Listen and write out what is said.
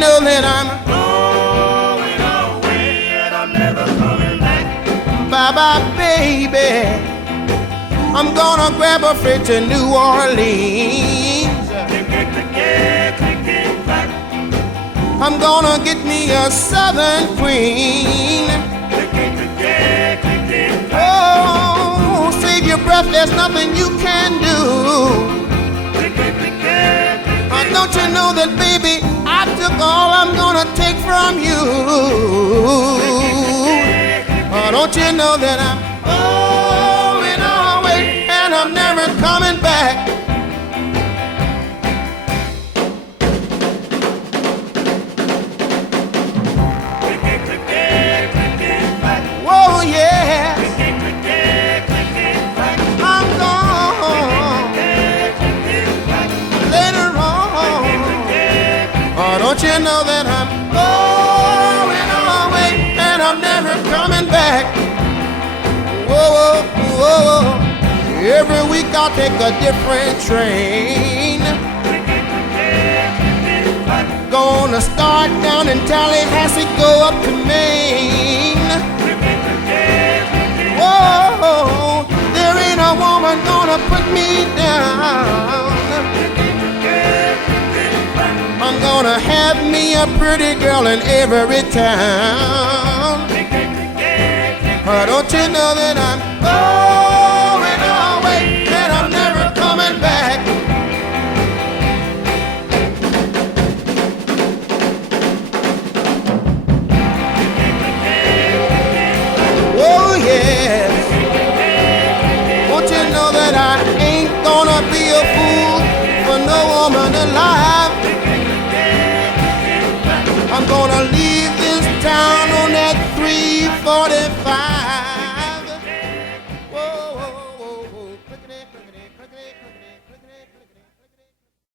know that I'm going away and I'm never coming back. bye-bye, baby. I'm gonna grab a freight to New Orleans. Clicky Clicky Clicky Clack. I'm gonna get me a Southern queen. Clicky Clicky Clicky Clack. Oh, save your breath, there's nothing you can do. Clicky Clicky Clicky. Don't you know that, baby, I took all I'm gonna take from you. Don't you know that I'm going away and I'm never coming back. Clicky Clicky Clicky Clack. Whoa, yeah, Clicky Clicky Clicky Clack. I'm gone later on. Don't you know that I'm going away and I'm never coming back. Whoa, whoa, whoa. Every week I'll take a different train. Gonna start down in Tallahassee, go up to Maine. Whoa, there ain't a woman gonna put me down. I'm gonna have me a pretty girl in every town. Don't you know that I'm going away and I'm never coming back? Oh yes. Don't you know that I ain't gonna be a fool for no woman alive? I'm gonna leave this town on that 345.